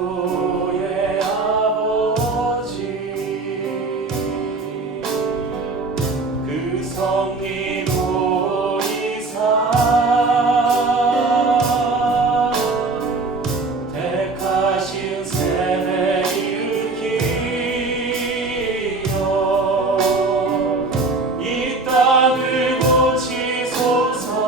만주의 아버지 그 성리 보이사 택하신 세대 일으키어 이 땅을 고치소서.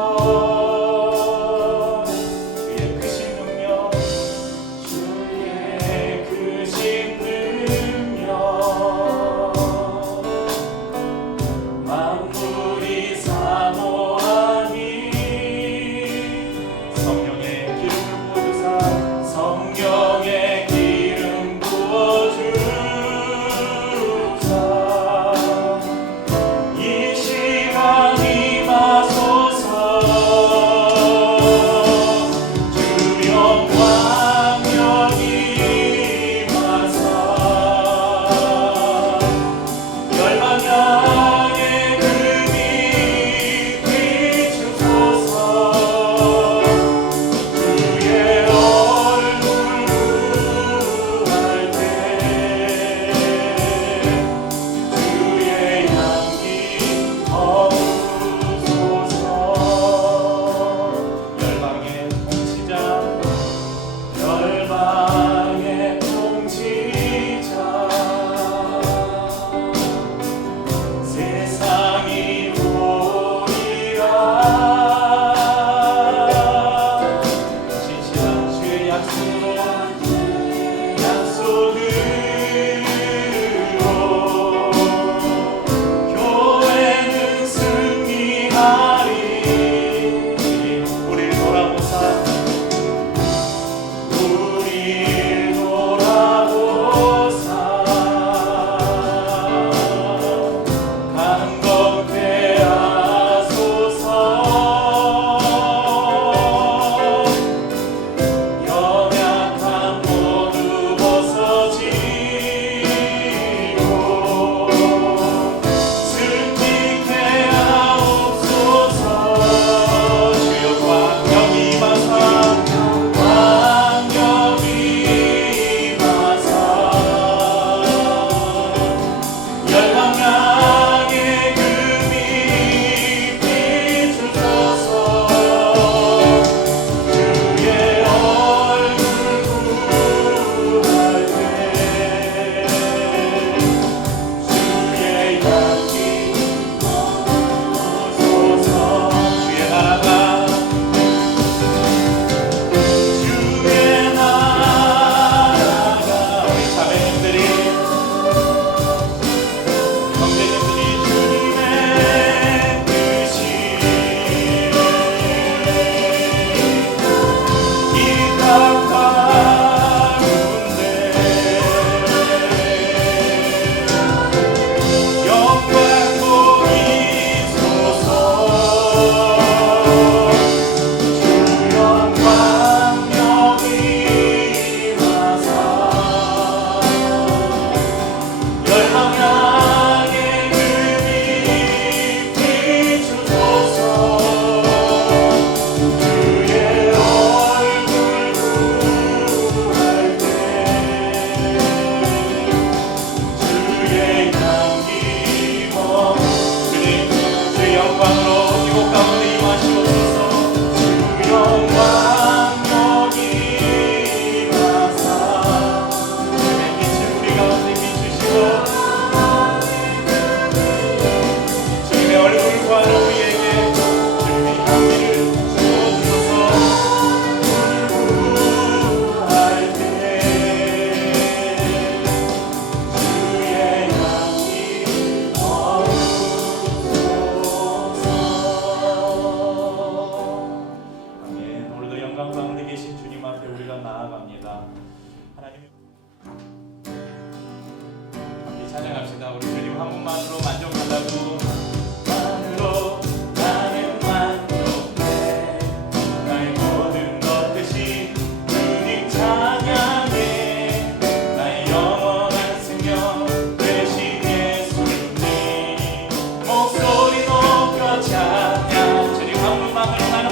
찬양합시다. 우리 주님 한 분만으로 만족한다고.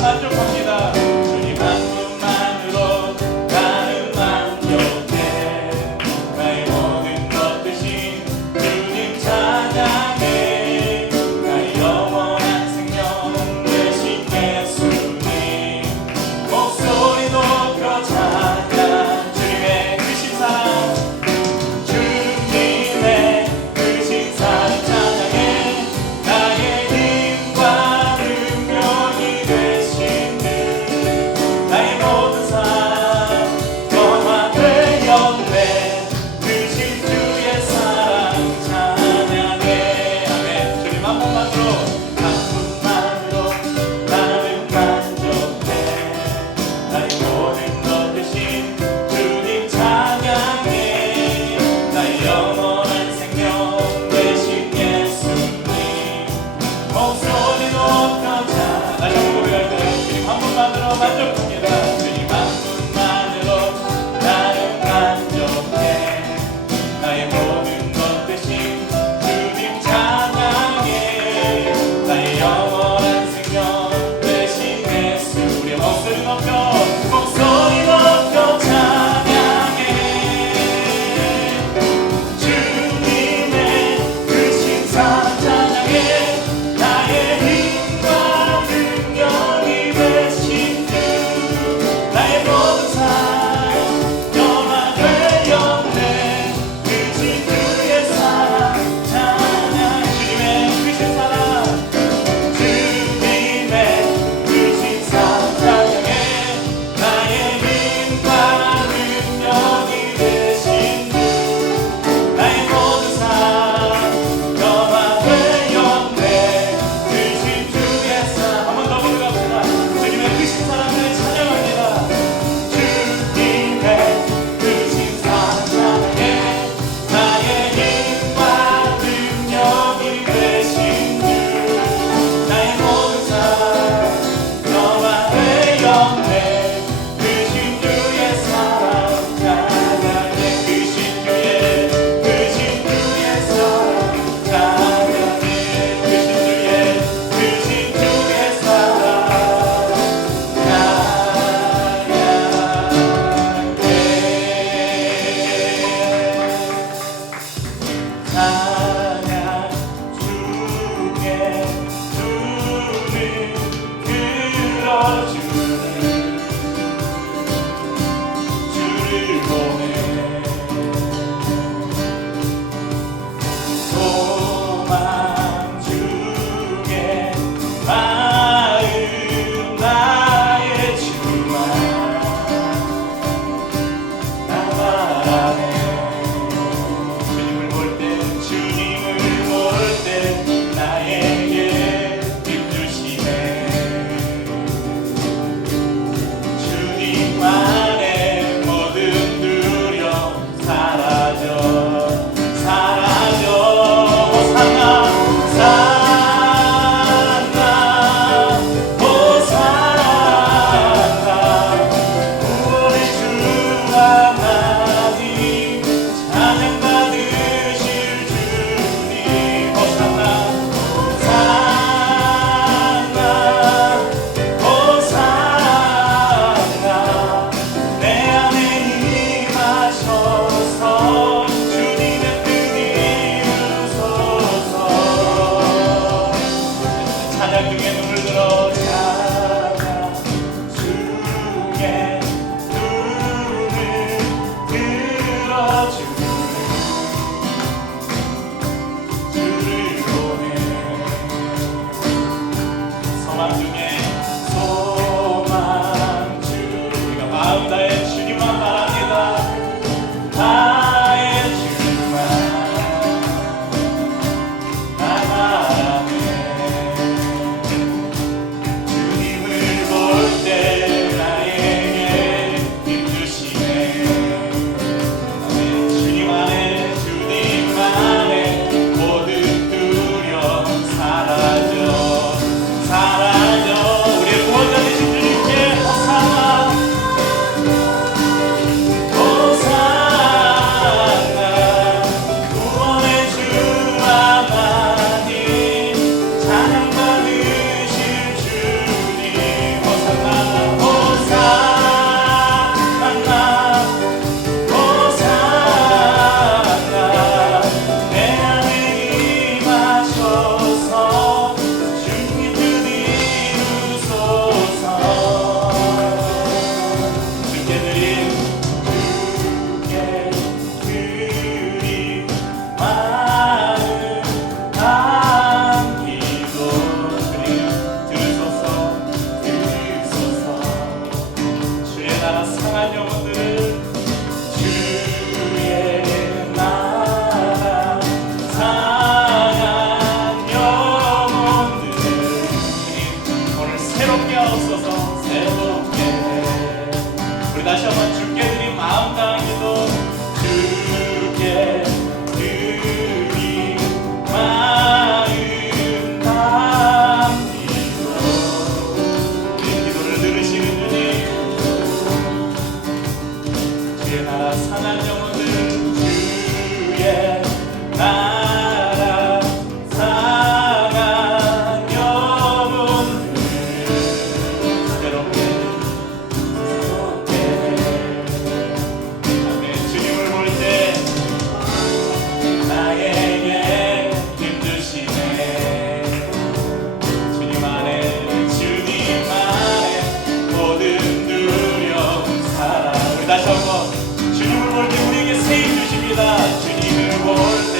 만족합니다. 주님 한 분만으로 나는 만족해. 바라네 주님을 볼 때 주님을 볼 때 나에게 힘주시네 주님 안에 모든 두려움 사라져 호산나 구원의 주 하나님 찬양 받으실 주님 호산나 내 안에 임하셔서 주님의 뜻 이루소서 찬양 중에 눈을 들어 찬양 중에 눈을 들어주는 주를 보내 소망 중에 소망 중 우리가 마음 다해 주님만 바랍니다 나의 주만 나 바라네 주님을 볼 때 나에게 힘주시네 주님 안에 모든 두려움 사라져 우리의 구원자 되신 주님께 호산나 구원의 주 하나님 찬양 받으실 주님 호산나 내 안에 임하셔서 주님 뜻 이루소서 주께 드린 마음 담기도 주님 들으소서 주의 나라 상한 영혼들을 주의 나라 상한 영혼들을 주님 오늘 새롭게 하옵소서 새롭게 우리 다시 한번 주께 드린 마음 다하기도 주께 드린 마음 담기도 우리 기도를 들으시는 주님 주의 나라 상한 영혼들 주의 나라 상한 영혼들 새롭게 아멘 주님을 볼 때 나에게 힘주시네 주님 안에 모든 두려움 사랑 우리 다시 한번 주님을 볼 때 우리에게 새 힘 주십니다 주님을 볼 때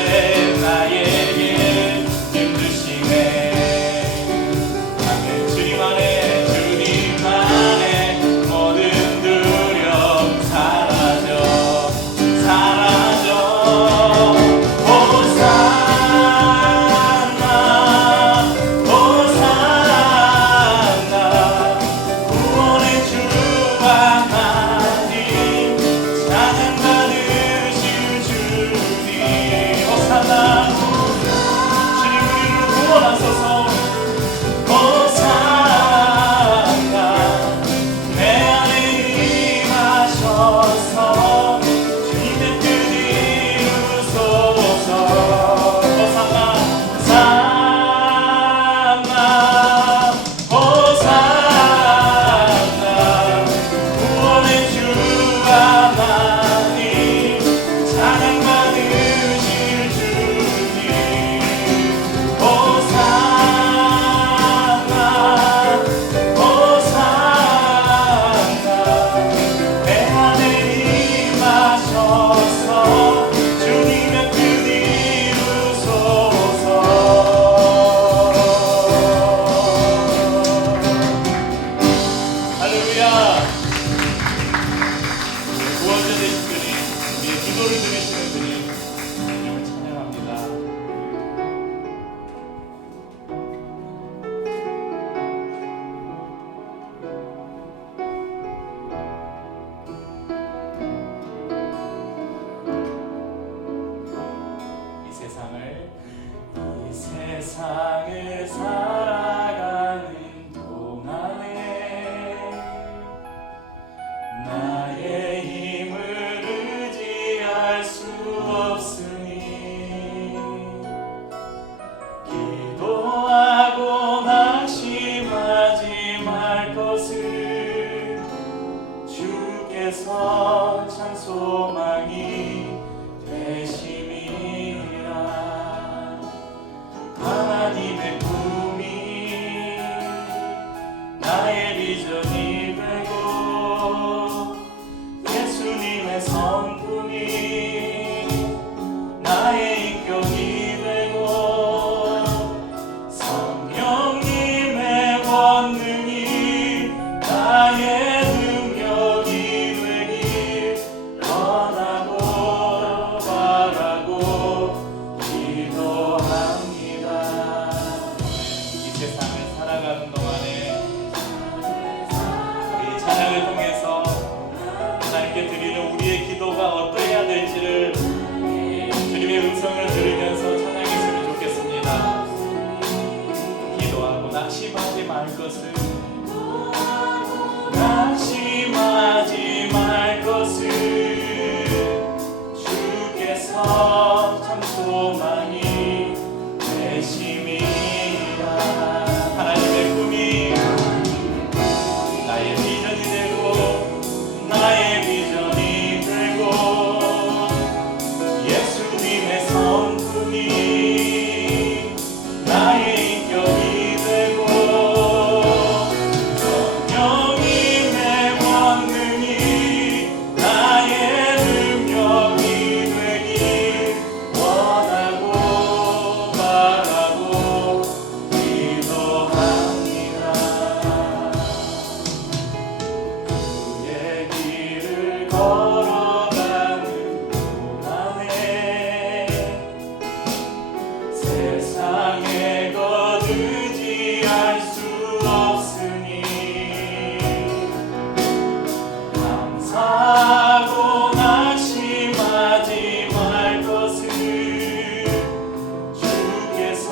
기도를 들으시는 분이 주님을 찬양합니다. 이 세상을 살아가는 동안에 나의 힘을 의지할 수 없으니 기도하고 낙심하지 말 것을 주께서 참 소망이 되심이라. 하나님의 꿈이 나의 비전이 되고 예수님의 성품이 나의 인격이 되고 성령님의 권능이 나의 능력이 되길 원하고 바라고 기도합니다. 이 세상을 살아가는 동안에 우리 찬양을 통해서 하나님께 드리는 우리의 기도가 어떠해야 될지를 주님의 음성을 들으면서 찬양했으면 좋겠습니다. 기도하고 낙심하지 말 것을, 낙심하지 말 것을 주께서 참 소망이 되심이라. 하나님의 꿈이 나의 비전이 되고 나의 비전이 되고 예수님의 성품이 나의 인격이 되고 성령님의 권능이 나의 능력이 되길 원하고 바라고 기도합니다. 주의 길을 걸어가는 동안에 세상의 것 의지할 수 없으니 감사하고 낙심하지 말 것을 주께서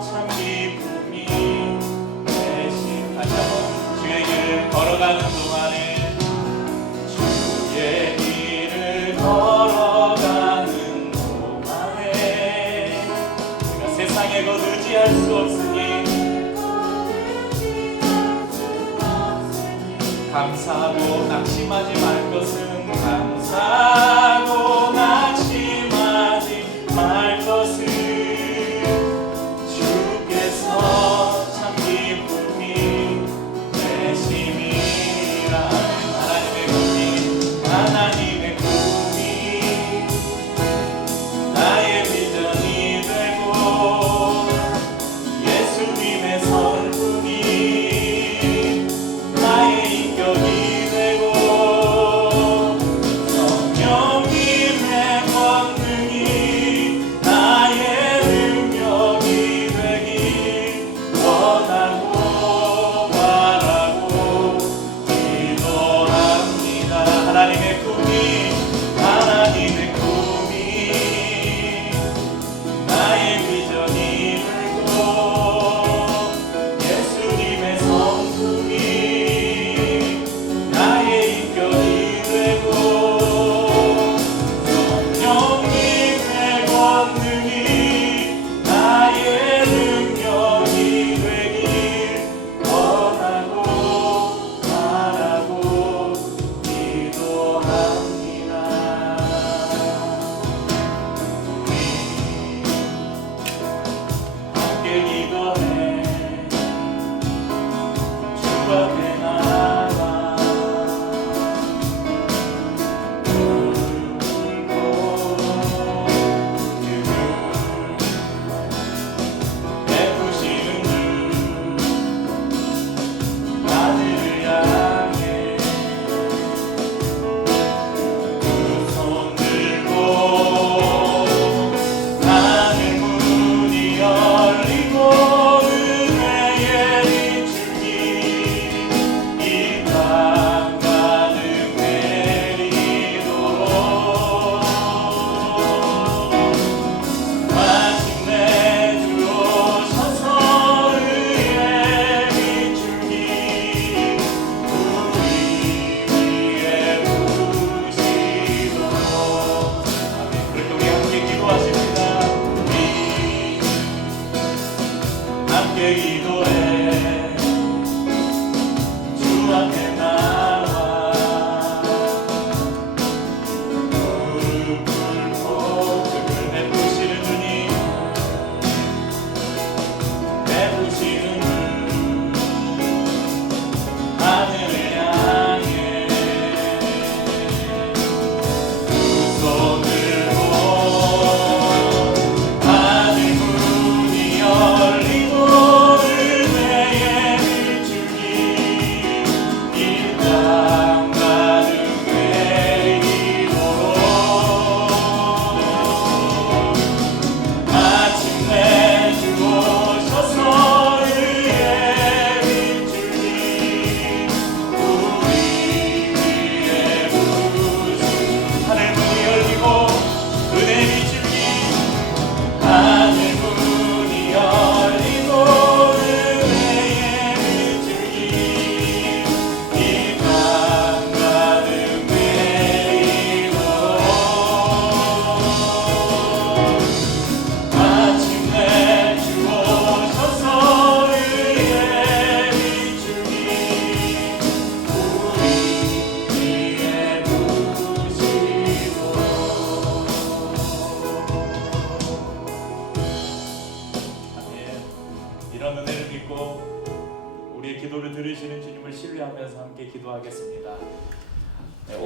참 기쁨이 되신. 다시 한번 주의 길을 걸어가는 동안에 주의 길을 걸어가는 동안에 우리가 세상의 것 의지할 수 없으니 감사하고 낙심하지 말 것은, 감사하고 낙심하지 말 것을 주께서 참 기쁨이 되심이라. 하나님의 꿈이 나의 비전이 되고 예수님의 성품이 나의 인격이 되고 성령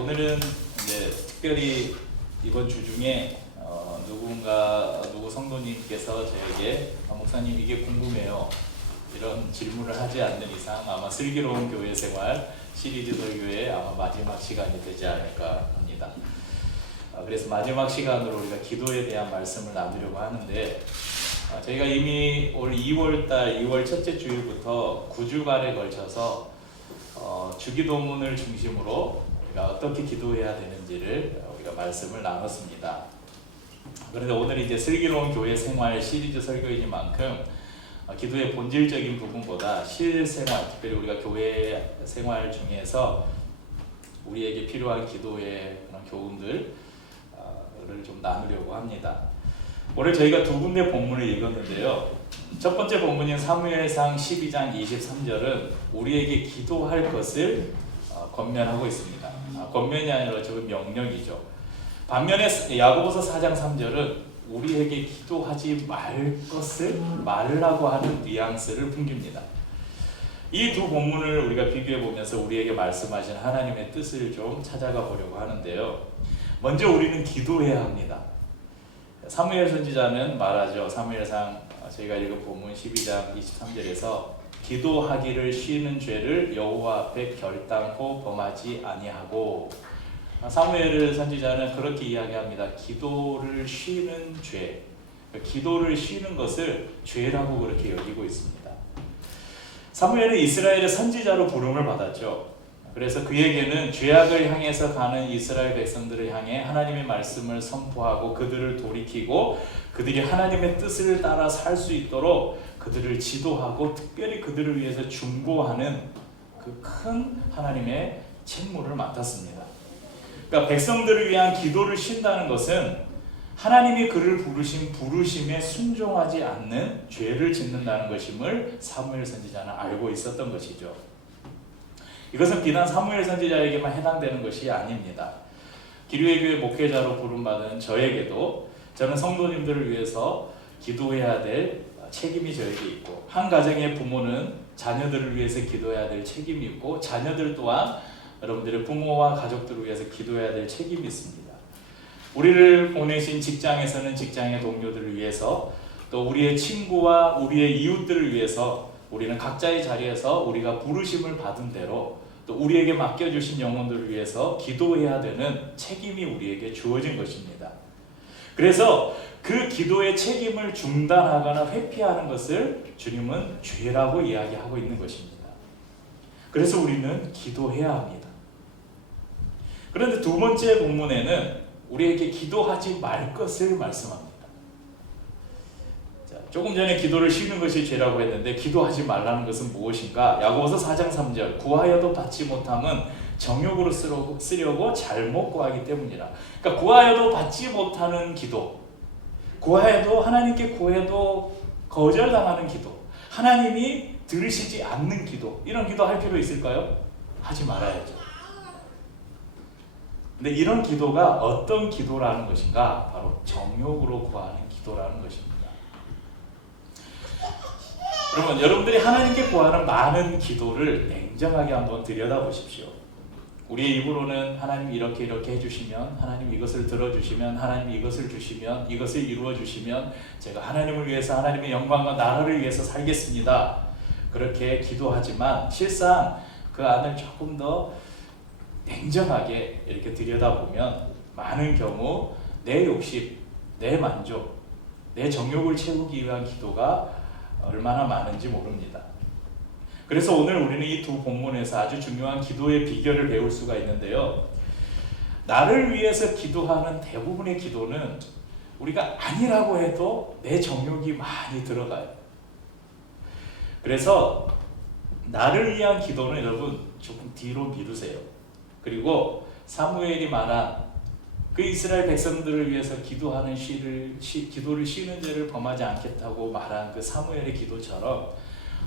오늘은 이제 특별히 이번 주 중에 누구 성도님께서 저에게 목사님 이게 궁금해요 이런 질문을 하지 않는 이상 아마 슬기로운 교회 생활 시리즈 설교의 아마 마지막 시간이 되지 않을까 합니다. 그래서 마지막 시간으로 우리가 기도에 대한 말씀을 나누려고 하는데 저희가 이미 올 2월달 2월 첫째 주일부터 9주간에 걸쳐서 주기도문을 중심으로 우리가 어떻게 기도해야 되는지를 우리가 말씀을 나눴습니다. 그런데 오늘 이제 슬기로운 교회 생활 시리즈 설교이니만큼 기도의 본질적인 부분보다 실생활, 특별히 우리가 교회 생활 중에서 우리에게 필요한 기도의 그런 교훈들을 좀 나누려고 합니다. 오늘 저희가 두 군데 본문을 읽었는데요. 첫 번째 본문인 사무엘상 12장 23절은 우리에게 기도할 것을 권면하고 있습니다. 권면이 아니라 저건 명령이죠. 반면에 야고보서 4장 3절은 우리에게 기도하지 말 것을 말라고 하는 뉘앙스를 풍깁니다. 이 두 본문을 우리가 비교해 보면서 우리에게 말씀하신 하나님의 뜻을 좀 찾아가 보려고 하는데요. 먼저 우리는 기도해야 합니다. 사무엘 선지자는 말하죠. 사무엘상 저희가 읽은 본문 12장 23절에서 기도하기를 쉬는 죄를 여호와 앞에 결단코 범하지 아니하고, 사무엘 선지자는 그렇게 이야기합니다. 기도를 쉬는 죄, 기도를 쉬는 것을 죄라고 그렇게 여기고 있습니다. 사무엘은 이스라엘의 선지자로 부름을 받았죠. 그래서 그에게는 죄악을 향해서 가는 이스라엘 백성들을 향해 하나님의 말씀을 선포하고 그들을 돌이키고 그들이 하나님의 뜻을 따라 살 수 있도록 그들을 지도하고 특별히 그들을 위해서 중보하는 그 큰 하나님의 책무를 맡았습니다. 그러니까 백성들을 위한 기도를 쉰다는 것은 하나님이 그를 부르신 부르심에 순종하지 않는 죄를 짓는다는 것임을 사무엘 선지자는 알고 있었던 것이죠. 이것은 비단 사무엘 선지자에게만 해당되는 것이 아닙니다. 기류의 교회 목회자로 부름받은 저에게도 저는 성도님들을 위해서 기도해야 될 책임이 저에게 있고, 한 가정의 부모는 자녀들을 위해서 기도해야 될 책임이 있고, 자녀들 또한 여러분들의 부모와 가족들을 위해서 기도해야 될 책임이 있습니다. 우리를 보내신 직장에서는 직장의 동료들을 위해서, 또 우리의 친구와 우리의 이웃들을 위해서 우리는 각자의 자리에서 우리가 부르심을 받은 대로 또 우리에게 맡겨주신 영혼들을 위해서 기도해야 되는 책임이 우리에게 주어진 것입니다. 그래서 그 기도의 책임을 중단하거나 회피하는 것을 주님은 죄라고 이야기하고 있는 것입니다. 그래서 우리는 기도해야 합니다. 그런데 두 번째 본문에는 우리에게 기도하지 말 것을 말씀합니다. 조금 전에 기도를 쉬는 것이 죄라고 했는데 기도하지 말라는 것은 무엇인가? 야고보서 4장 3절 구하여도 받지 못함은 정욕으로 쓰려고 잘못 구하기 때문이라. 그러니까 구하여도 받지 못하는 기도, 구하여도 하나님께 구해도 거절당하는 기도, 하나님이 들으시지 않는 기도, 이런 기도 할 필요 있을까요? 하지 말아야죠. 근데 이런 기도가 어떤 기도라는 것인가? 바로 정욕으로 구하는 기도라는 것입니다. 여러분, 여러분들이 하나님께 구하는 많은 기도를 냉정하게 한번 들여다보십시오. 우리의 입으로는 하나님 이렇게 해주시면, 하나님 이것을 들어주시면, 하나님 이것을 주시면, 이것을 이루어주시면 제가 하나님을 위해서, 하나님의 영광과 나라를 위해서 살겠습니다. 그렇게 기도하지만 실상 그 안을 조금 더 냉정하게 이렇게 들여다보면 많은 경우 내 욕심, 내 만족, 내 정욕을 채우기 위한 기도가 얼마나 많은지 모릅니다. 그래서 오늘 우리는 이 두 본문에서 아주 중요한 기도의 비결을 배울 수가 있는데요. 나를 위해서 기도하는 대부분의 기도는 우리가 아니라고 해도 내 정욕이 많이 들어가요. 그래서 나를 위한 기도는 여러분 조금 뒤로 미루세요. 그리고 사무엘이 말한 그 이스라엘 백성들을 위해서 기도하는 기도를 쉬는 죄를 범하지 않겠다고 말한 그 사무엘의 기도처럼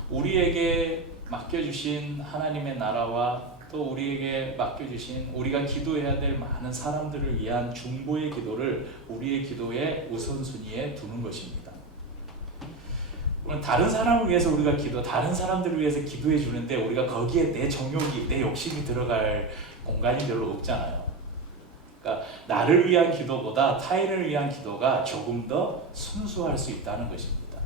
우리에게 맡겨주신 하나님의 나라와 또 우리에게 맡겨주신 우리가 기도해야 될 많은 사람들을 위한 중보의 기도를 우리의 기도의 우선순위에 두는 것입니다. 다른 사람을 위해서 우리가 다른 사람들을 위해서 기도해 주는데 우리가 거기에 내 정욕이, 내 욕심이 들어갈 공간이 별로 없잖아요. 그러니까 나를 위한 기도보다 타인을 위한 기도가 조금 더 순수할 수 있다는 것입니다.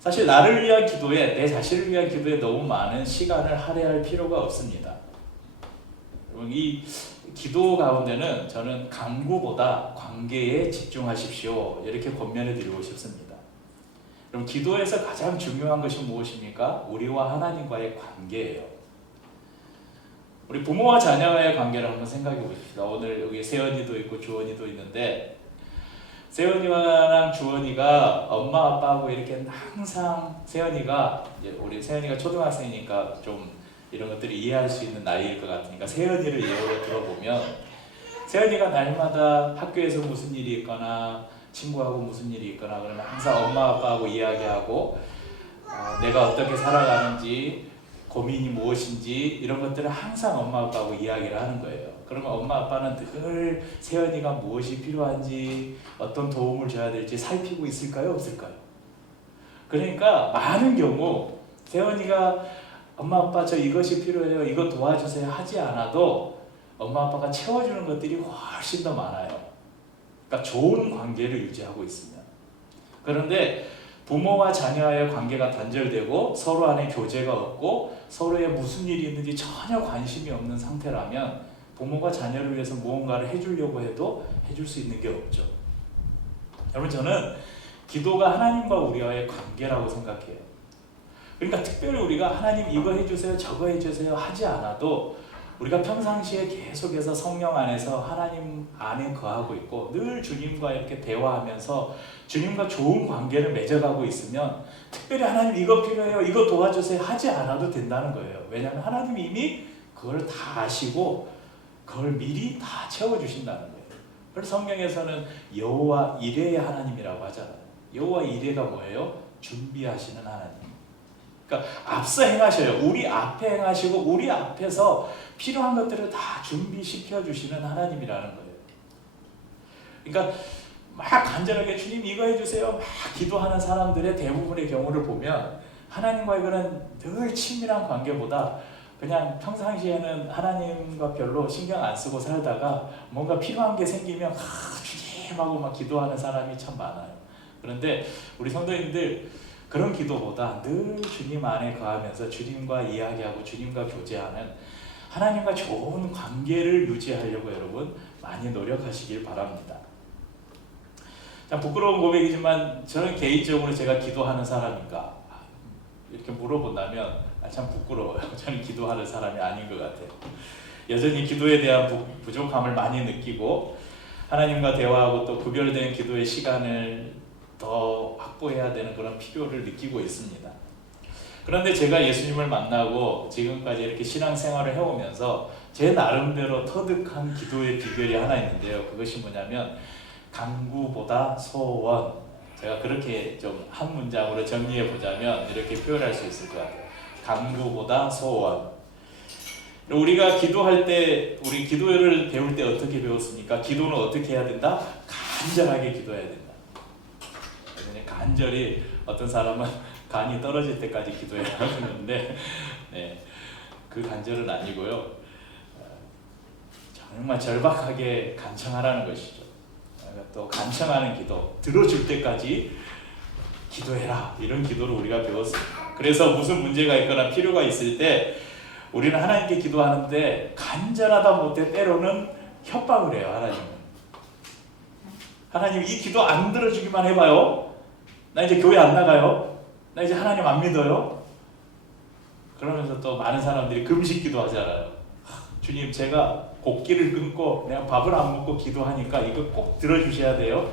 사실 나를 위한 기도에, 내 자신을 위한 기도에 너무 많은 시간을 할애할 필요가 없습니다. 이 기도 가운데는 저는 강구보다 관계에 집중하십시오, 이렇게 권면해 드리고 싶습니다. 그럼 기도에서 가장 중요한 것이 무엇입니까? 우리와 하나님과의 관계예요. 우리 부모와 자녀와의 관계를 한번 생각해 보십시다. 오늘 여기 세연이도 있고 주원이도 있는데, 세연이랑 주원이가 엄마 아빠하고 이렇게 항상, 세연이가 우리 세연이가 초등학생이니까 좀 이런 것들이 이해할 수 있는 나이일 것 같으니까 세연이를 예로 들어보면, 세연이가 날마다 학교에서 무슨 일이 있거나 친구하고 무슨 일이 있거나 그러면 항상 엄마 아빠하고 이야기하고 내가 어떻게 살아가는지, 고민이 무엇인지 이런 것들을 항상 엄마 아빠하고 이야기를 하는 거예요. 그러면 엄마 아빠는 늘 세연이가 무엇이 필요한지, 어떤 도움을 줘야 될지 살피고 있을까요? 없을까요? 그러니까 많은 경우 세연이가 엄마 아빠 저 이것이 필요해요, 이거 도와주세요 하지 않아도 엄마 아빠가 채워주는 것들이 훨씬 더 많아요. 그러니까 좋은 관계를 유지하고 있으면. 그런데 부모와 자녀와의 관계가 단절되고 서로 안에 교제가 없고 서로의 무슨 일이 있는지 전혀 관심이 없는 상태라면 부모가 자녀를 위해서 무언가를 해주려고 해도 해줄 수 있는 게 없죠. 여러분, 저는 기도가 하나님과 우리와의 관계라고 생각해요. 그러니까 특별히 우리가 하나님 이거 해주세요 저거 해주세요 하지 않아도 우리가 평상시에 계속해서 성령 안에서 하나님 안에 거하고 있고 늘 주님과 이렇게 대화하면서 주님과 좋은 관계를 맺어가고 있으면 특별히 하나님 이거 필요해요 이거 도와주세요 하지 않아도 된다는 거예요. 왜냐하면 하나님이 이미 그걸 다 아시고 그걸 미리 다 채워주신다는 거예요. 그래서 성경에서는 여호와 이레의 하나님이라고 하잖아요. 여호와 이레가 뭐예요? 준비하시는 하나님. 그러니까 앞서 행하셔요. 우리 앞에 행하시고 우리 앞에서 필요한 것들을 다 준비시켜 주시는 하나님이라는 거예요. 그러니까 막 간절하게 주님 이거 해주세요 막 기도하는 사람들의 대부분의 경우를 보면 하나님과의 그런 늘 친밀한 관계보다 그냥 평상시에는 하나님과 별로 신경 안 쓰고 살다가 뭔가 필요한 게 생기면 주님하고 막 기도하는 사람이 참 많아요. 그런데 우리 성도님들 그런 기도보다 늘 주님 안에 거하면서 주님과 이야기하고 주님과 교제하는 하나님과 좋은 관계를 유지하려고 여러분 많이 노력하시길 바랍니다. 참 부끄러운 고백이지만 저는 개인적으로 제가 기도하는 사람인가 이렇게 물어본다면 참 부끄러워요. 저는 기도하는 사람이 아닌 것 같아요. 여전히 기도에 대한 부족함을 많이 느끼고 하나님과 대화하고 또 구별된 기도의 시간을 더 확보해야 되는 그런 필요를 느끼고 있습니다. 그런데 제가 예수님을 만나고 지금까지 이렇게 신앙생활을 해오면서 제 나름대로 터득한 기도의 비결이 하나 있는데요. 그것이 뭐냐면 간구보다 소원. 제가 그렇게 좀 한 문장으로 정리해 보자면 이렇게 표현할 수 있을 것 같아요. 간구보다 소원. 우리가 기도할 때, 우리 기도를 배울 때 어떻게 배웠습니까? 기도는 어떻게 해야 된다? 간절하게 기도해야 된다. 간절히, 어떤 사람은 간이 떨어질 때까지 기도해야 하는데 네, 그 간절은 아니고요. 정말 절박하게 간청하라는 것이죠. 또 간청하는 기도, 들어줄 때까지 기도해라, 이런 기도를 우리가 배웠습니다. 그래서 무슨 문제가 있거나 필요가 있을 때 우리는 하나님께 기도하는데 간절하다 못해 때로는 협박을 해요. 하나님 이 기도 안 들어주기만 해봐요. 나 이제 교회 안 나가요. 나 이제 하나님 안 믿어요. 그러면서 또 많은 사람들이 금식 기도하잖아요. 주님, 제가 곡기를 끊고 내가 밥을 안 먹고 기도하니까 이거 꼭 들어주셔야 돼요.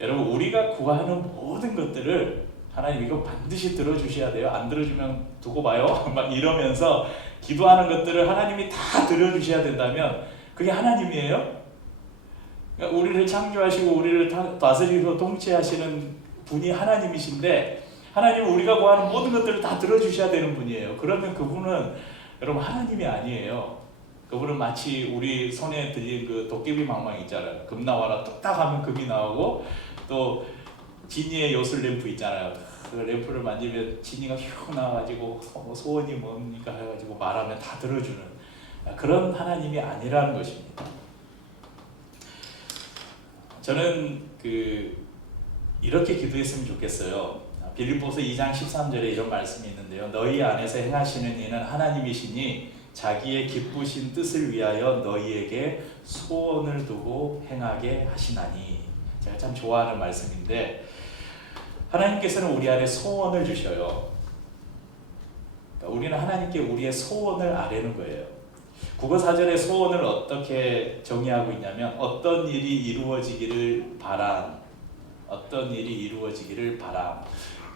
여러분, 우리가 구하는 모든 것들을 하나님 이거 반드시 들어주셔야 돼요. 안 들어주면 두고 봐요. 막 이러면서 기도하는 것들을 하나님이 다 들어주셔야 된다면 그게 하나님이에요? 그러니까 우리를 창조하시고 우리를 다스리고 통치하시는 분이 하나님이신데 하나님은 우리가 구하는 모든 것들을 다 들어주셔야 되는 분이에요. 그러면 그분은 여러분 하나님이 아니에요. 그분은 마치 우리 손에 들린 그 도깨비 망망 있잖아요. 금 나와라 뚝딱 하면 금이 나오고 또 지니의 요술 램프 있잖아요. 그 램프를 만지면 지니가 휙 나와가지고 소원이 뭡니까 해가지고 말하면 다 들어주는 그런 하나님이 아니라는 것입니다. 저는 이렇게 기도했으면 좋겠어요. 빌립보서 2장 13절에 이런 말씀이 있는데요. 너희 안에서 행하시는 이는 하나님이시니 자기의 기쁘신 뜻을 위하여 너희에게 소원을 두고 행하게 하시나니. 제가 참 좋아하는 말씀인데 하나님께서는 우리 안에 소원을 주셔요. 그러니까 우리는 하나님께 우리의 소원을 아뢰는 거예요. 국어사전의 소원을 어떻게 정의하고 있냐면 어떤 일이 이루어지기를 바람, 어떤 일이 이루어지기를 바람.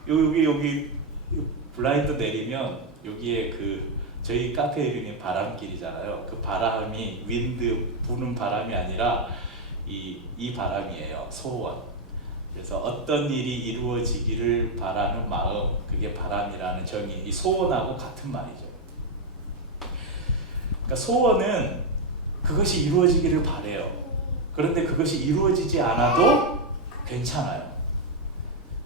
여기 블라인드 내리면 여기에 저희 카페 이름이 바람길이잖아요. 그 바람이 윈드 부는 바람이 아니라 이 바람이에요. 소원. 그래서 어떤 일이 이루어지기를 바라는 마음, 그게 바람이라는 정의, 이 소원하고 같은 말이죠. 그러니까 소원은 그것이 이루어지기를 바래요. 그런데 그것이 이루어지지 않아도 괜찮아요.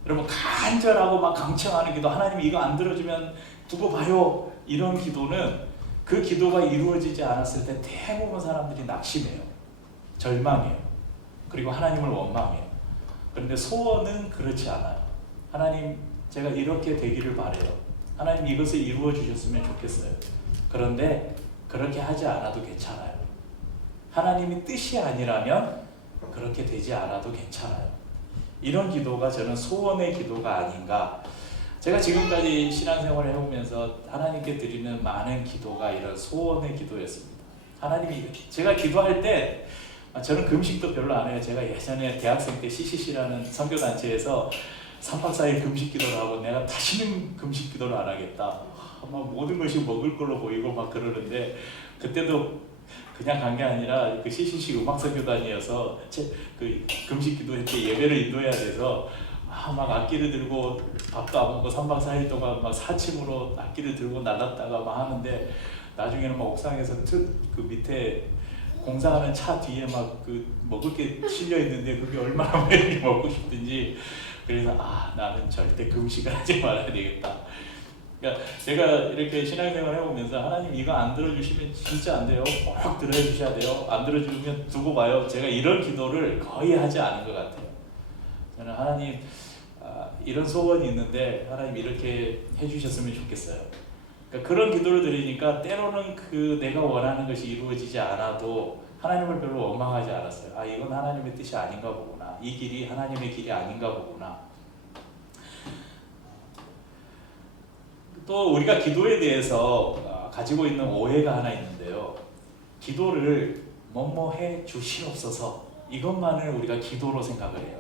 여러분 간절하고 막 강청하는 기도, 하나님 이거 안 들어주면 두고 봐요, 이런 기도는 그 기도가 이루어지지 않았을 때 대부분 사람들이 낙심해요. 절망해요. 그리고 하나님을 원망해요. 그런데 소원은 그렇지 않아요. 하나님 제가 이렇게 되기를 바래요. 하나님 이것을 이루어 주셨으면 좋겠어요. 그런데 그렇게 하지 않아도 괜찮아요. 하나님이 뜻이 아니라면 그렇게 되지 않아도 괜찮아요. 이런 기도가 저는 소원의 기도가 아닌가. 제가 지금까지 신앙생활을 해오면서 하나님께 드리는 많은 기도가 이런 소원의 기도였습니다. 하나님이 제가 기도할 때 저는 금식도 별로 안 해요. 제가 예전에 대학생 때 CCC라는 선교단체에서 3박 4일 금식 기도를 하고 내가 다시는 금식 기도를 안 하겠다. 막 모든 것이 먹을 걸로 보이고 막 그러는데 그때도 그냥 간 게 아니라 그 CCC 음악선교단이어서 그 금식 기도할 때 예배를 인도해야 돼서 막 악기를 들고 밥도 안 먹고 3박 4일 동안 막 사침으로 악기를 들고 나갔다가 막 하는데 나중에는 막 옥상에서 그 밑에 공사하는 차 뒤에 막 먹을 게 실려 있는데 그게 얼마나 많이 먹고 싶든지 그래서 나는 절대 금식을 하지 말아야 되겠다. 그러니까 제가 이렇게 신앙생활 해보면서 하나님 이거 안 들어주시면 진짜 안 돼요. 꼭 들어주셔야 돼요. 안 들어주면 두고 봐요. 제가 이런 기도를 거의 하지 않은 것 같아요. 저는 하나님 이런 소원이 있는데 하나님 이렇게 해주셨으면 좋겠어요. 그러니까 그런 기도를 드리니까 때로는 내가 원하는 것이 이루어지지 않아도 하나님을 별로 원망하지 않았어요. 이건 하나님의 뜻이 아닌가 보구나. 이 길이 하나님의 길이 아닌가 보구나. 또 우리가 기도에 대해서 가지고 있는 오해가 하나 있는데요. 기도를 해 주시옵소서 이것만을 우리가 기도로 생각을 해요.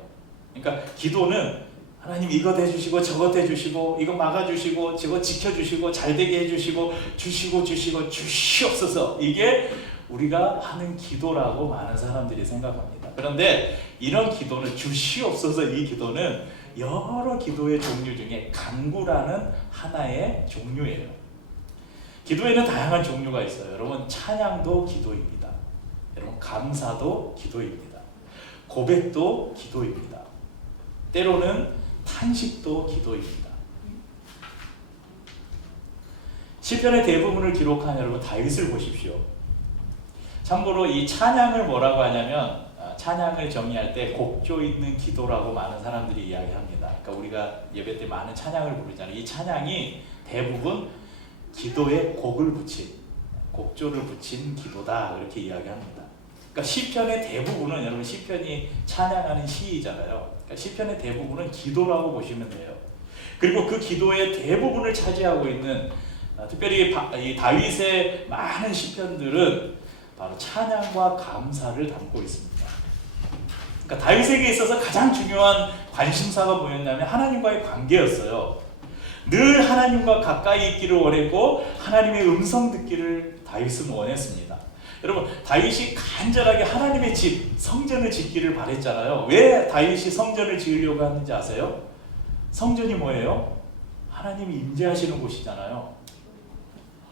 그러니까 기도는 하나님 이것 해주시고 저것 해주시고 이거 막아주시고 저거 지켜주시고 잘되게 해주시고 주시고 주시옵소서, 이게 우리가 하는 기도라고 많은 사람들이 생각합니다. 그런데 이런 기도는 주시옵소서, 이 기도는 여러 기도의 종류 중에 간구라는 하나의 종류예요. 기도에는 다양한 종류가 있어요. 여러분 찬양도 기도입니다. 여러분 감사도 기도입니다. 고백도 기도입니다. 때로는 탄식도 기도입니다. 시편의 대부분을 기록한 여러분 다윗을 보십시오. 참고로 이 찬양을 뭐라고 하냐면 찬양을 정의할 때 곡조 있는 기도라고 많은 사람들이 이야기합니다. 그러니까 우리가 예배 때 많은 찬양을 부르잖아요. 이 찬양이 대부분 기도에 곡을 붙인, 곡조를 붙인 기도다, 이렇게 이야기합니다. 그러니까 시편의 대부분은, 여러분 시편이 찬양하는 시이잖아요. 그러니까 시편의 대부분은 기도라고 보시면 돼요. 그리고 그 기도의 대부분을 차지하고 있는 특별히 이 다윗의 많은 시편들은 바로 찬양과 감사를 담고 있습니다. 그러니까 다윗에게 있어서 가장 중요한 관심사가 뭐였냐면 하나님과의 관계였어요. 늘 하나님과 가까이 있기를 원했고 하나님의 음성 듣기를 다윗은 원했습니다. 여러분 다윗이 간절하게 하나님의 집, 성전을 짓기를 바랬잖아요. 왜 다윗이 성전을 지으려고 하는지 아세요? 성전이 뭐예요? 하나님이 임재하시는 곳이잖아요.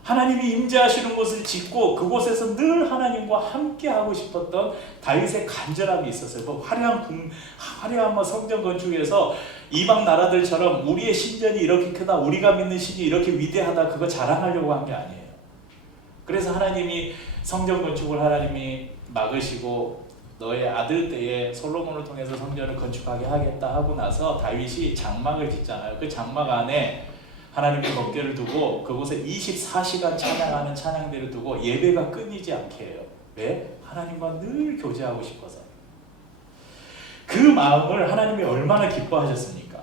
하나님이 임재하시는 곳을 짓고 그곳에서 늘 하나님과 함께 하고 싶었던 다윗의 간절함이 있었어요. 뭐 화려한 성전 건축에서 이방 나라들처럼 우리의 신전이 이렇게 크다, 우리가 믿는 신이 이렇게 위대하다, 그거 자랑하려고 한 게 아니에요. 그래서 하나님이 성전 건축을 하나님이 막으시고 너의 아들 때에 솔로몬을 통해서 성전을 건축하게 하겠다 하고 나서 다윗이 장막을 짓잖아요. 그 장막 안에 하나님의 법궤를 두고 그곳에 24시간 찬양하는 찬양대를 두고 예배가 끊이지 않게 해요. 왜? 하나님과 늘 교제하고 싶어서. 그 마음을 하나님이 얼마나 기뻐하셨습니까?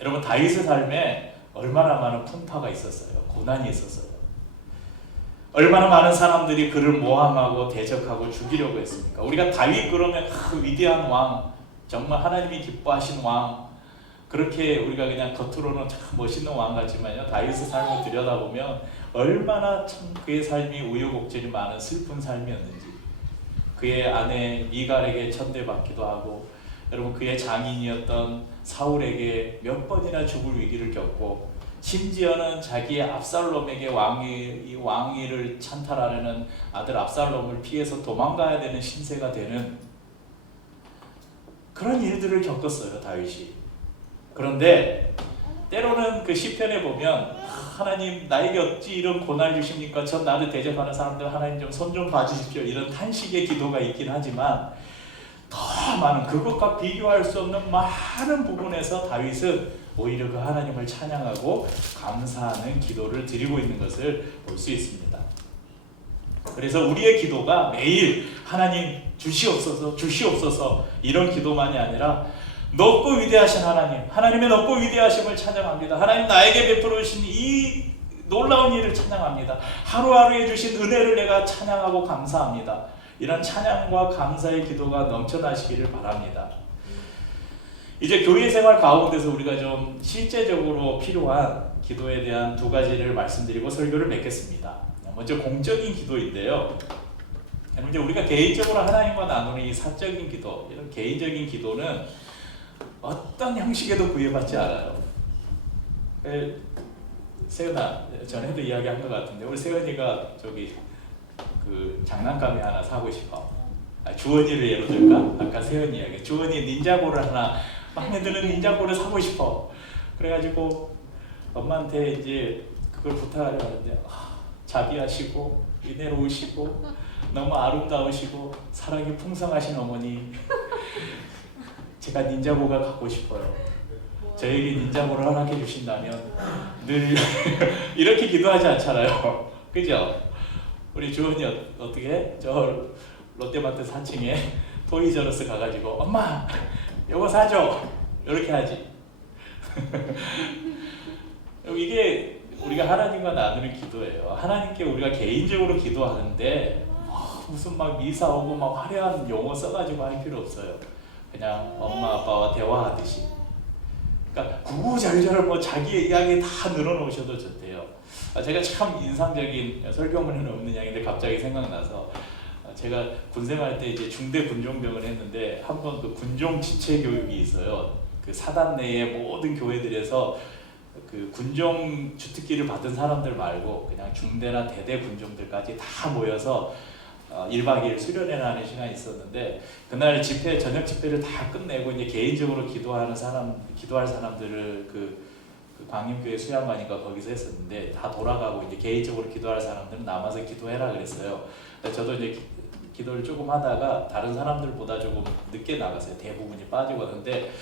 여러분, 다윗의 삶에 얼마나 많은 풍파가 있었어요. 고난이 있었어요. 얼마나 많은 사람들이 그를 모함하고 대적하고 죽이려고 했습니까? 우리가 다윗 그러면 위대한 왕, 정말 하나님이 기뻐하신 왕, 그렇게 우리가 그냥 겉으로는 참 멋있는 왕 같지만요, 다윗의 삶을 들여다보면 얼마나 참 그의 삶이 우여곡절이 많은 슬픈 삶이었는지. 그의 아내 미갈에게 천대받기도 하고, 여러분, 그의 장인이었던 사울에게 몇 번이나 죽을 위기를 겪고, 심지어는 자기의 압살롬에게 왕위를 찬탈하려는 아들 압살롬을 피해서 도망가야 되는 신세가 되는 그런 일들을 겪었어요, 다윗이. 그런데 때로는 그 시편에 보면 하나님 나에게 어찌 이런 고난을 주십니까? 전 나를 대적하는 사람들 하나님 좀 손 좀 봐주십시오. 이런 탄식의 기도가 있긴 하지만 더 많은, 그것과 비교할 수 없는 많은 부분에서 다윗은 오히려 그 하나님을 찬양하고 감사하는 기도를 드리고 있는 것을 볼 수 있습니다. 그래서 우리의 기도가 매일 하나님 주시옵소서 주시옵소서 이런 기도만이 아니라 높고 위대하신 하나님, 하나님의 높고 위대하심을 찬양합니다. 하나님 나에게 베풀어 주신 이 놀라운 일을 찬양합니다. 하루하루에 주신 은혜를 내가 찬양하고 감사합니다. 이런 찬양과 감사의 기도가 넘쳐나시기를 바랍니다. 이제 교회 생활 가운데서 우리가 좀 실제적으로 필요한 기도에 대한 두 가지를 말씀드리고 설교를 맺겠습니다. 먼저 공적인 기도인데요. 이제 우리가 개인적으로 하나님과 나누는 이 사적인 기도, 이런 개인적인 기도는 어떤 형식에도 구애받지 않아요. 세연아, 전에도 이야기한 것 같은데 우리 세연이가 저기 그 장난감이 하나 사고 싶어. 주원이를 예로 들까? 아까 세연이 이야기. 주원이 닌자고를 하나, 마음에 드는 닌자고를 사고 싶어. 그래가지고 엄마한테 이제 그걸 부탁하려고 하는데 자비하시고 은혜로우시고 너무 아름다우시고 사랑이 풍성하신 어머니, 제가 닌자고가 갖고 싶어요. 저에게 닌자고를 허락해 주신다면 늘 이렇게 기도하지 않잖아요. 그죠? 우리 주원이 어떻게 해? 저 롯데마트 4층에 토이저러스 가가지고 엄마 이거 사줘 이렇게 하지. 이게 우리가 하나님과 나누는 기도예요. 하나님께 우리가 개인적으로 기도하는데 무슨 막 미사 오고 막 화려한 용어 써가지고 할 필요 없어요. 그냥 엄마 아빠와 대화하듯이. 그러니까 구구절절 뭐 자기의 이야기 다 늘어놓으셔도 좋대요. 제가 참 인상적인, 설교문에는 없는 이야기인데 갑자기 생각나서, 제가 군생활 때 이제 중대 군종병을 했는데 한번 그 군종 지체 교육이 있어요. 그 사단 내의 모든 교회들에서 그 군종 주특기를 받은 사람들 말고 그냥 중대나 대대 군종들까지 다 모여서 1박 2일 수련회를 하는 시간이 있었는데, 그날 집회, 저녁 집회를 다 끝내고 이제 개인적으로 기도할 사람들을 그 광림교회 수양관인가 거기서 했었는데, 다 돌아가고 이제 개인적으로 기도할 사람들은 남아서 기도해라 그랬어요. 저도 이제 기도를 조금 하다가 다른 사람들보다 조금 늦게 나갔어요. 대부분이 빠지고. 근데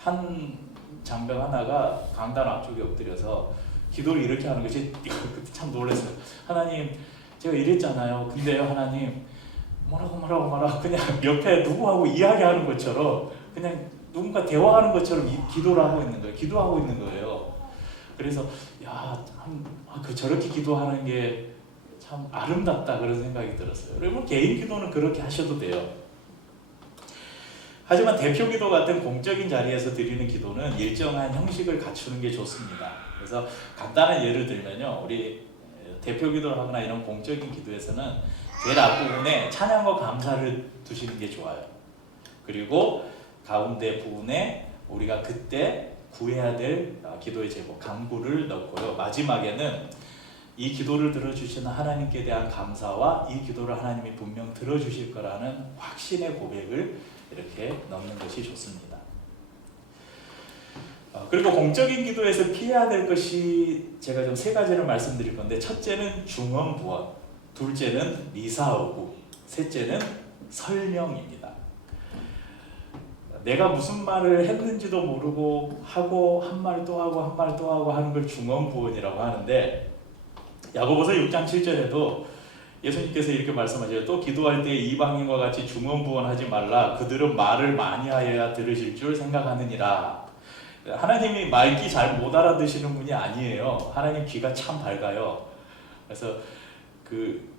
한 장병 하나가 강단 앞쪽에 엎드려서 기도를 이렇게 하는 것이 그때 참 놀랐어요. 하나님, 제가 이랬잖아요. 근데요 하나님, 뭐라고 그냥 옆에 누구하고 이야기하는 것처럼, 그냥 누군가 대화하는 것처럼 기도를 하고 있는 거예요. 기도하고 있는 거예요. 그래서 저렇게 기도하는 게 참 아름답다 그런 생각이 들었어요. 여러분, 개인 기도는 그렇게 하셔도 돼요. 하지만 대표 기도 같은 공적인 자리에서 드리는 기도는 일정한 형식을 갖추는 게 좋습니다. 그래서 간단한 예를 들면요, 우리 대표 기도를 하거나 이런 공적인 기도에서는 제일 앞부분에 찬양과 감사를 두시는 게 좋아요. 그리고 가운데 부분에 우리가 그때 구해야 될 기도의 제목, 간구를 넣고요. 마지막에는 이 기도를 들어주시는 하나님께 대한 감사와 이 기도를 하나님이 분명 들어주실 거라는 확신의 고백을 이렇게 넣는 것이 좋습니다. 그리고 공적인 기도에서 피해야 될 것이 제가 좀 세 가지를 말씀드릴 건데, 첫째는 중언부언, 둘째는 미사오구, 셋째는 설명입니다. 내가 무슨 말을 했는지도 모르고 하고 한 말 또 하고 한 말 또 하고 하는 걸 중언부언이라고 하는데, 야고보서 6장 7절에도 예수님께서 이렇게 말씀하셔요. 또 기도할 때 이방인과 같이 중언부언하지 말라. 그들은 말을 많이 하여야 들으실 줄 생각하느니라. 하나님이 말귀 잘 못 알아듣시는 분이 아니에요. 하나님 귀가 참 밝아요. 그래서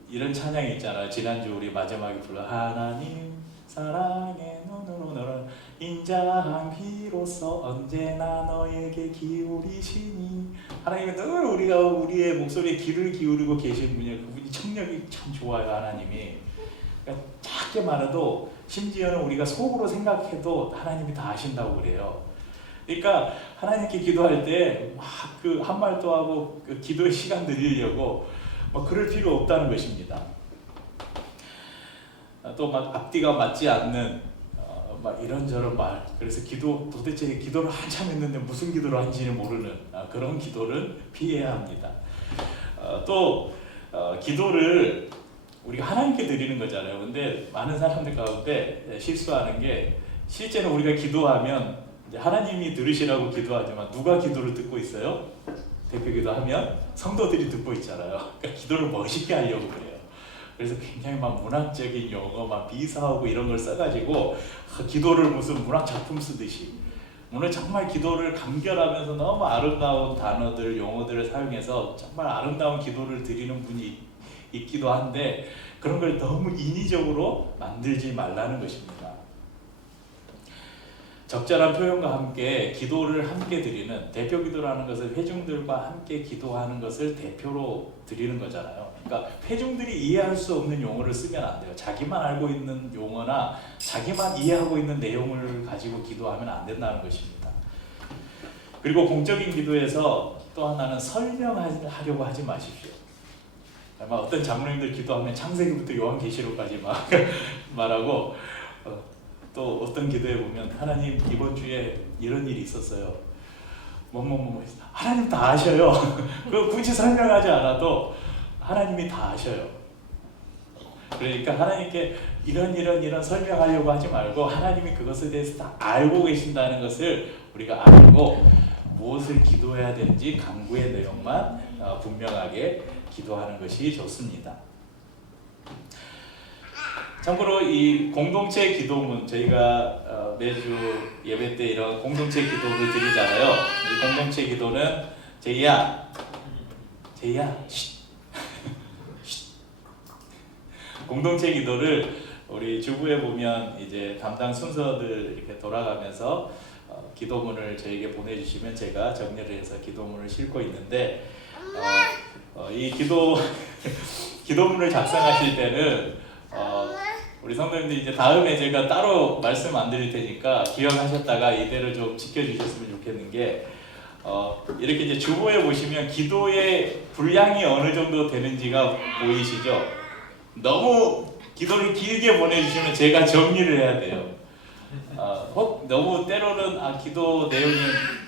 이런 찬양이 있잖아요. 지난주 우리 마지막에 불러 하나님 사랑의 눈으로 너를 인자한 귀로서 언제나 너에게 기울이시니. 하나님은 늘 우리의 목소리에 귀를 기울이고 계신 분이에요. 그분이 청력이 참 좋아요. 하나님이 그러니까 작게 말해도 심지어는 우리가 속으로 생각해도 하나님이 다 아신다고 그래요. 그러니까 하나님께 기도할 때 막 한 말도 하고 기도의 시간 드리려고 그럴 필요 없다는 것입니다. 또 막 앞뒤가 맞지 않는 막 이런저런 말, 그래서 도대체 기도를 한참 했는데 무슨 기도를 한지는 모르는 그런 기도를 피해야 합니다. 또 기도를 우리가 하나님께 드리는 거잖아요. 근데 많은 사람들 가운데 실수하는 게, 실제는 우리가 기도하면 하나님이 들으시라고 기도하지만 누가 기도를 듣고 있어요? 대표 기도하면 성도들이 듣고 있잖아요. 그러니까 기도를 멋있게 하려고 그래요. 그래서 굉장히 막 문학적인 용어, 막 미사하고 이런 걸 써가지고 기도를 무슨 문학 작품 쓰듯이, 오늘 정말 기도를 간결하면서 너무 아름다운 단어들, 용어들을 사용해서 정말 아름다운 기도를 드리는 분이 있기도 한데, 그런 걸 너무 인위적으로 만들지 말라는 것입니다. 적절한 표현과 함께 기도를 함께 드리는, 대표 기도라는 것은 회중들과 함께 기도하는 것을 대표로 드리는 거잖아요. 그러니까 회중들이 이해할 수 없는 용어를 쓰면 안 돼요. 자기만 알고 있는 용어나 자기만 이해하고 있는 내용을 가지고 기도하면 안 된다는 것입니다. 그리고 공적인 기도에서 또 하나는 설명하려고 하지 마십시오. 아마 어떤 장로님들 기도하면 창세기부터 요한계시록까지 막 말하고, 또 어떤 기도에 보면 하나님 이번 주에 이런 일이 있었어요. 하나님 다 아셔요. 그 굳이 설명하지 않아도 하나님이 다 아셔요. 그러니까 하나님께 이런 설명하려고 하지 말고, 하나님이 그것에 대해서 다 알고 계신다는 것을 우리가 알고 무엇을 기도해야 되는지 간구의 내용만 분명하게 기도하는 것이 좋습니다. 참고로 이 공동체 기도문, 저희가 매주 예배 때 이런 공동체 기도를 드리잖아요. 이 공동체 기도는 제이야 공동체 기도를 우리 주부에 보면 이제 담당 순서들 이렇게 돌아가면서 기도문을 저에게 보내주시면 제가 정리를 해서 기도문을 싣고 있는데, 이 기도문을 작성하실 때는 우리 성도님들 이제 다음에 제가 따로 말씀 안 드릴 테니까 기억하셨다가 이대로 좀 지켜주셨으면 좋겠는 게, 이렇게 이제 주보에 보시면 기도의 분량이 어느 정도 되는지가 보이시죠? 너무 기도를 길게 보내주시면 제가 정리를 해야 돼요. 너무 때로는 기도 내용이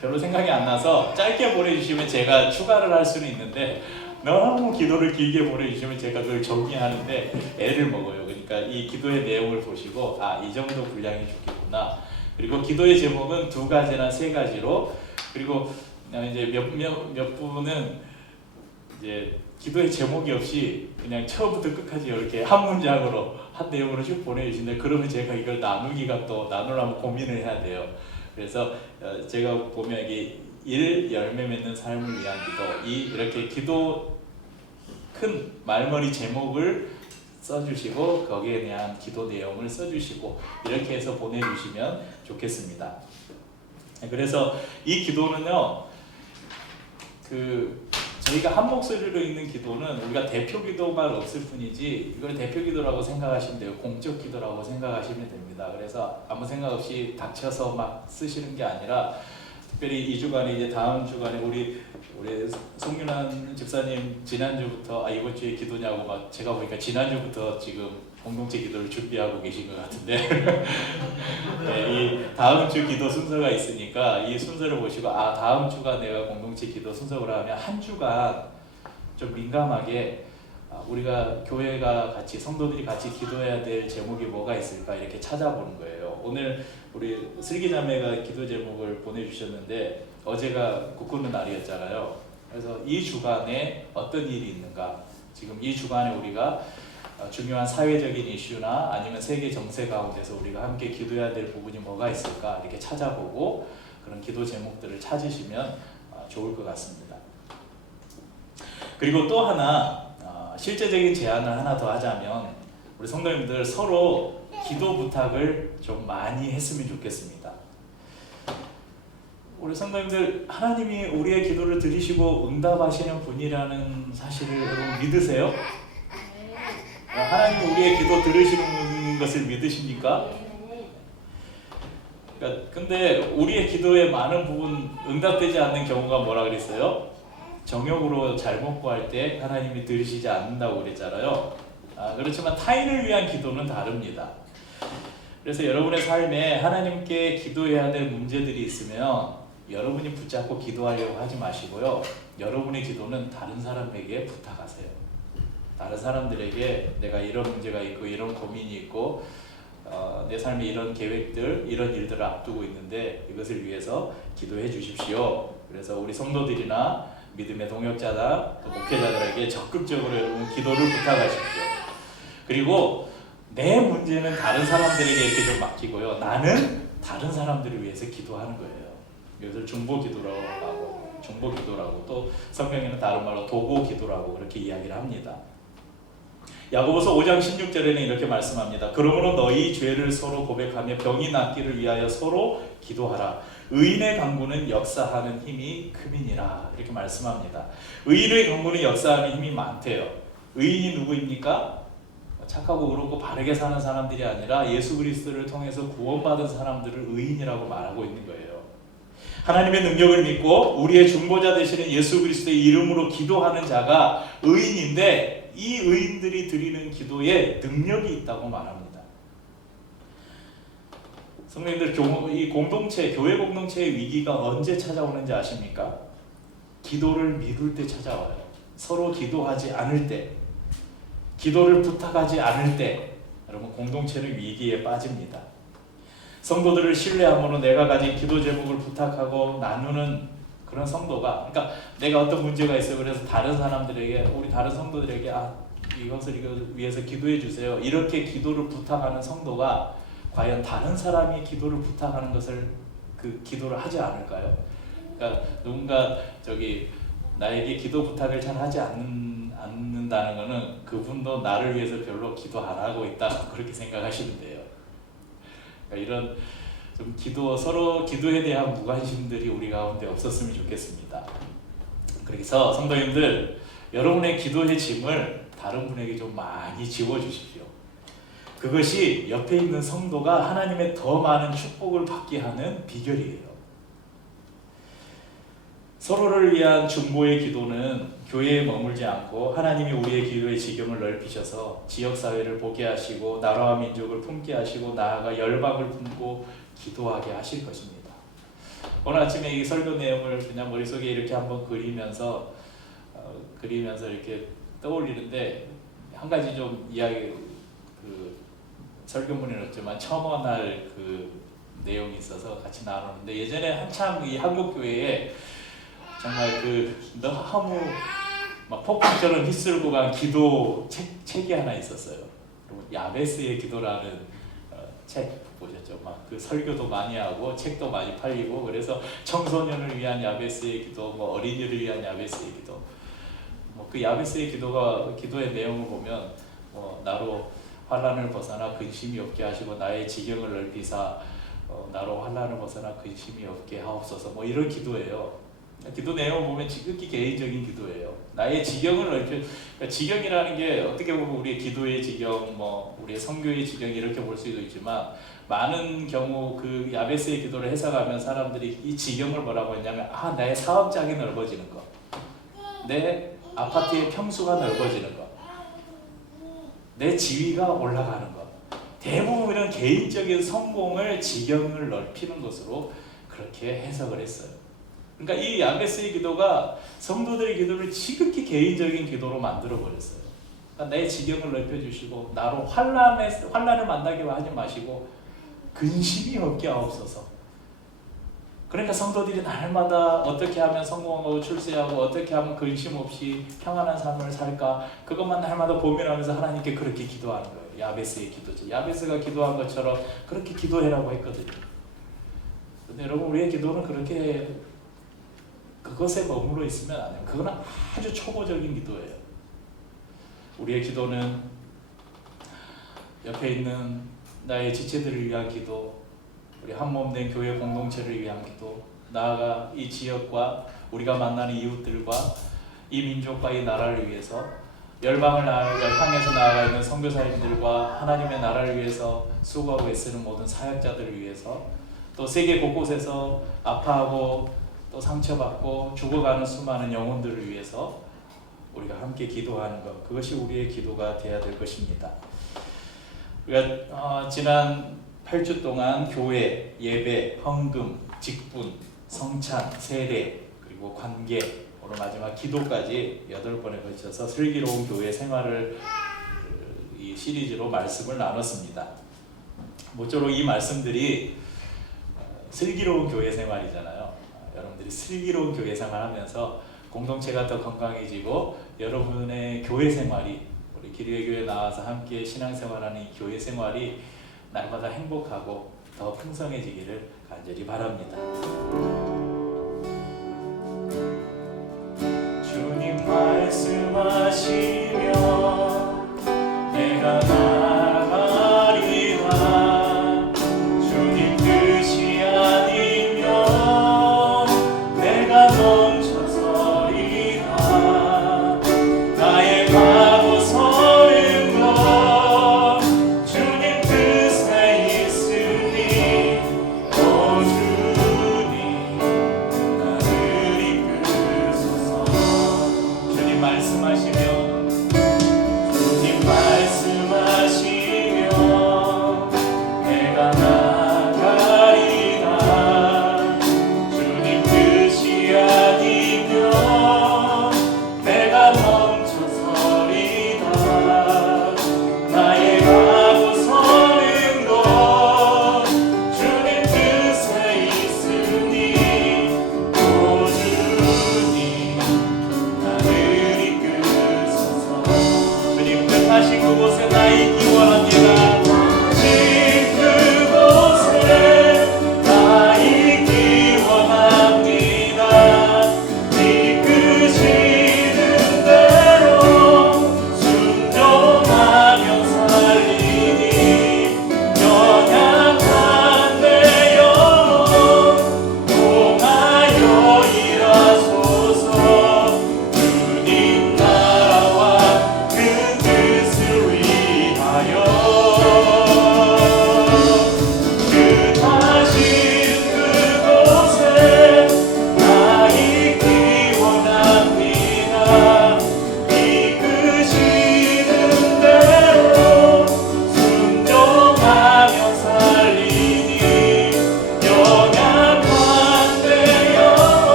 별로 생각이 안 나서 짧게 보내주시면 제가 추가를 할 수는 있는데, 너무 기도를 길게 보내주시면 제가 그걸 정리하는데 애를 먹어요. 그러니까 이 기도의 내용을 보시고 이 정도 분량이 좋겠구나. 그리고 기도의 제목은 2가지나 3가지로, 그리고 이제 몇 분은 이제 기도의 제목이 없이 그냥 처음부터 끝까지 이렇게 한 문장으로 한 내용으로 쭉 보내주시는데, 그러면 제가 이걸 나누려면 고민을 해야 돼요. 그래서 제가 보면 이게 1. 열매 맺는 삶을 위한 기도, 2. 이렇게 기도 큰 말머리 제목을 써주시고 거기에 대한 기도 내용을 써주시고 이렇게 해서 보내주시면 좋겠습니다. 그래서 이 기도는요, 저희가 한 목소리로 있는 기도는 우리가 대표 기도만 없을 뿐이지, 이걸 대표 기도라고 생각하시면 돼요. 공적 기도라고 생각하시면 됩니다. 그래서 아무 생각 없이 닥쳐서 막 쓰시는 게 아니라, 특별히 이 주간에 이제 다음 주간에 우리 송윤환 집사님 지난주부터 이번 주에 기도냐고 막 제가 보니까 지난주부터 지금 공동체 기도를 준비하고 계신 것 같은데 네, 이 다음 주 기도 순서가 있으니까 이 순서를 보시고 다음 주가 내가 공동체 기도 순서로 하면 한 주간 좀 민감하게 우리가 교회가 같이 성도들이 같이 기도해야 될 제목이 뭐가 있을까 이렇게 찾아보는 거예요. 오늘 우리 슬기자매가 기도 제목을 보내주셨는데 어제가 국군의 날이었잖아요. 그래서 이 주간에 어떤 일이 있는가, 지금 이 주간에 우리가 중요한 사회적인 이슈나 아니면 세계 정세 가운데서 우리가 함께 기도해야 될 부분이 뭐가 있을까 이렇게 찾아보고 그런 기도 제목들을 찾으시면 좋을 것 같습니다. 그리고 또 하나 실제적인 제안을 하나 더 하자면 우리 성도님들 서로 기도 부탁을 좀 많이 했으면 좋겠습니다. 우리 성도님들 하나님이 우리의 기도를 들으시고 응답하시는 분이라는 사실을 여러분 믿으세요? 하나님이 우리의 기도 들으시는 것을 믿으십니까? 근데 우리의 기도의 많은 부분 응답되지 않는 경우가 뭐라 그랬어요? 정욕으로 잘못 구할 때 하나님이 들으시지 않는다고 그랬잖아요. 그렇지만 타인을 위한 기도는 다릅니다. 그래서 여러분의 삶에 하나님께 기도해야 될 문제들이 있으면 여러분이 붙잡고 기도하려고 하지 마시고요. 여러분의 기도는 다른 사람에게 부탁하세요. 다른 사람들에게 내가 이런 문제가 있고 이런 고민이 있고 내 삶에 이런 계획들, 이런 일들을 앞두고 있는데 이것을 위해서 기도해 주십시오. 그래서 우리 성도들이나 믿음의 동역자나 또 목회자들에게 적극적으로 여러분 기도를 부탁하십시오. 그리고 내 문제는 다른 사람들에게 이렇게 좀 맡기고요. 나는 다른 사람들을 위해서 기도하는 거예요. 이것을 중보기도라고 하고 중보기도라고 또 성경에는 다른 말로 도보기도라고 그렇게 이야기를 합니다. 야고보서 5장 16절에는 이렇게 말씀합니다. 그러므로 너희 죄를 서로 고백하며 병이 낫기를 위하여 서로 기도하라. 의인의 강구는 역사하는 힘이 크미니라. 이렇게 말씀합니다. 의인의 강구는 역사하는 힘이 많대요. 의인이 누구입니까? 착하고 그렇고 바르게 사는 사람들이 아니라 예수 그리스도를 통해서 구원받은 사람들을 의인이라고 말하고 있는 거예요. 하나님의 능력을 믿고 우리의 중보자 되시는 예수 그리스도의 이름으로 기도하는 자가 의인인데 이 의인들이 드리는 기도에 능력이 있다고 말합니다. 성도님들, 이 공동체, 교회 공동체의 위기가 언제 찾아오는지 아십니까? 기도를 미룰 때 찾아와요. 서로 기도하지 않을 때, 기도를 부탁하지 않을 때 여러분 공동체는 위기에 빠집니다. 성도들을 신뢰함으로 내가 가진 기도 제목을 부탁하고 나누는 그런 성도가, 그러니까 내가 어떤 문제가 있어요. 그래서 다른 사람들에게, 우리 다른 성도들에게 이것을 위해서 기도해 주세요. 이렇게 기도를 부탁하는 성도가 과연 다른 사람이 기도를 부탁하는 것을 그 기도를 하지 않을까요? 그러니까 누군가 나에게 기도 부탁을 잘 하지 않는다는 것은 그분도 나를 위해서 별로 기도 안 하고 있다 그렇게 생각하시면 돼요. 그러니까 이런 좀 서로 기도에 대한 무관심들이 우리 가운데 없었으면 좋겠습니다. 그래서 성도님들, 여러분의 기도의 짐을 다른 분에게 좀 많이 지워주십시오. 그것이 옆에 있는 성도가 하나님의 더 많은 축복을 받게 하는 비결이에요. 서로를 위한 중보의 기도는 교회에 머물지 않고 하나님이 우리의 기도의 지경을 넓히셔서 지역사회를 보게 하시고 나라와 민족을 품게 하시고 나아가 열방을 품고 기도하게 하실 것입니다. 오늘 아침에 이 설교 내용을 그냥 머릿속에 이렇게 한번 그리면서 이렇게 떠올리는데 한 가지 좀 이야기, 설교문에는 없지만 첨언할 내용이 있어서 같이 나누는데, 예전에 한참 이 한국 교회에 정말 너무 막 폭풍처럼 휩쓸고 간 기도 책이 하나 있었어요. 야베스의 기도라는 책 보셨죠? 막 설교도 많이 하고 책도 많이 팔리고, 그래서 청소년을 위한 야베스의 기도, 어린이를 위한 야베스의 기도, 그 야베스의 기도의 내용을 보면 나로 환난을 벗어나 근심이 없게 하시고 나의 지경을 넓히사 나로 환난을 벗어나 근심이 없게 하옵소서, 이런 기도예요. 기도 내용을 보면 지극히 개인적인 기도예요. 나의 지경을 그러니까 지경이라는 게 어떻게 보면 우리의 기도의 지경, 우리의 선교의 지경 이렇게 볼 수도 있지만, 많은 경우 그 야베스의 기도를 해석하면 사람들이 이 지경을 뭐라고 했냐면 나의 사업장이 넓어지는 거, 내 아파트의 평수가 넓어지는 거, 내 지위가 올라가는 것. 대부분은 개인적인 성공을 지경을 넓히는 것으로 그렇게 해석을 했어요. 그러니까 이 야베스의 기도가 성도들의 기도를 지극히 개인적인 기도로 만들어 버렸어요. 그러니까 내 지경을 넓혀주시고 나로 환난을 만나게 하지 마시고 근심이 없게 하옵소서. 그러니까 성도들이 날마다 어떻게 하면 성공하고 출세하고 어떻게 하면 근심 없이 평안한 삶을 살까, 그것만 날마다 고민하면서 하나님께 그렇게 기도하는 거예요. 야베스의 기도죠. 야베스가 기도한 것처럼 그렇게 기도해라고 했거든요. 근데 여러분, 우리의 기도는 그렇게 그것에 머물러 있으면 안 돼요. 그건 아주 초보적인 기도예요. 우리의 기도는 옆에 있는 나의 지체들을 위한 기도, 우리 한몸된 교회 공동체를 위한 기도, 나아가 이 지역과 우리가 만나는 이웃들과 이 민족과 이 나라를 위해서, 열방을 향해서 나아가 있는 선교사님들과 하나님의 나라를 위해서 수고하고 애쓰는 모든 사역자들을 위해서, 또 세계 곳곳에서 아파하고 또 상처받고 죽어가는 수많은 영혼들을 위해서 우리가 함께 기도하는 것, 그것이 우리의 기도가 되어야 될 것입니다. 우리가 지난 8주 동안 교회, 예배, 헌금, 직분, 성찬, 세례, 그리고 관계, 오늘 마지막 기도까지 8번에 걸쳐서 슬기로운 교회 생활을 이 시리즈로 말씀을 나눴습니다. 모쪼록 이 말씀들이 슬기로운 교회 생활이잖아요. 여러분들이 슬기로운 교회 생활하면서 공동체가 더 건강해지고 여러분의 교회 생활이, 우리 기도의 교회 나와서 함께 신앙생활하는 이 교회 생활이 날마다 행복하고 더 풍성해지기를 간절히 바랍니다. 주님 말씀하신